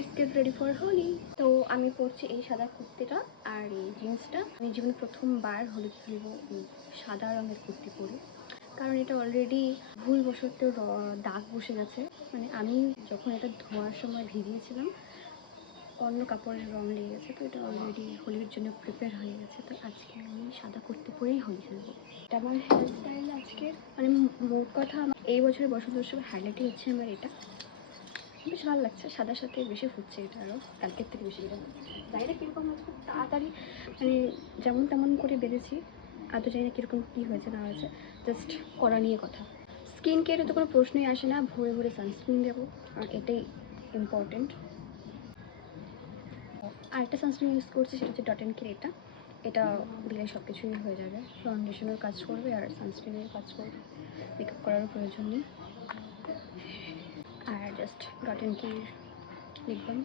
Let's get ready for Holi. তো আমি পরছি এই সাদা কুর্তিটা আর এই জিন্সটা। আমি জীবনে প্রথমবার হোলি খেলবো সাদা রঙের কুর্তি পরি, কারণ এটা অলরেডি ভুলবশত দাগ বসে গেছে। মানে আমি যখন এটা ধোয়ার সময় ভিজিয়েছিলাম অন্য কাপড়ের রং লেগে গেছে, তো এটা অলরেডি হোলির জন্য প্রিপেয়ার হয়ে গেছে। তো আজকে আমি সাদা কুর্তি পরেই হোলি খেলবো। এটা আমার হেয়ার স্টাইল আজকের, মানে মোট কথা আমার এই বছরের বসন্ত উৎসবের হাইলাইটই হচ্ছে আমার এটা। বেশ ভালো লাগছে, সাদার সাথে বেশি ফুটছে এটা, আরও কালকের থেকে বেশি। এটা জানি না কীরকম হয়েছে, খুব তাড়াতাড়ি মানে যেমন তেমন করে বেঁধেছি। এত জানি না কীরকম কী হয়েছে না হয়েছে, জাস্ট করা নিয়ে কথা। স্কিন কেয়ারে তো কোনো প্রশ্নই আসে না, ভোরে ভোরে সানস্ক্রিন দেবো, আর এটাই ইম্পর্টেন্ট। আর একটা সানস্ক্রিন ইউজ করছি, সেটা হচ্ছে ডট অ্যান্ড কির। এটা দিলে সব কিছুই হয়ে যাবে, ফাউন্ডেশনের কাজ করবে আর সানস্ক্রিনের কাজ করবে, মেকআপ করারও প্রয়োজন নেই। আর just Dot and Key lip বাম।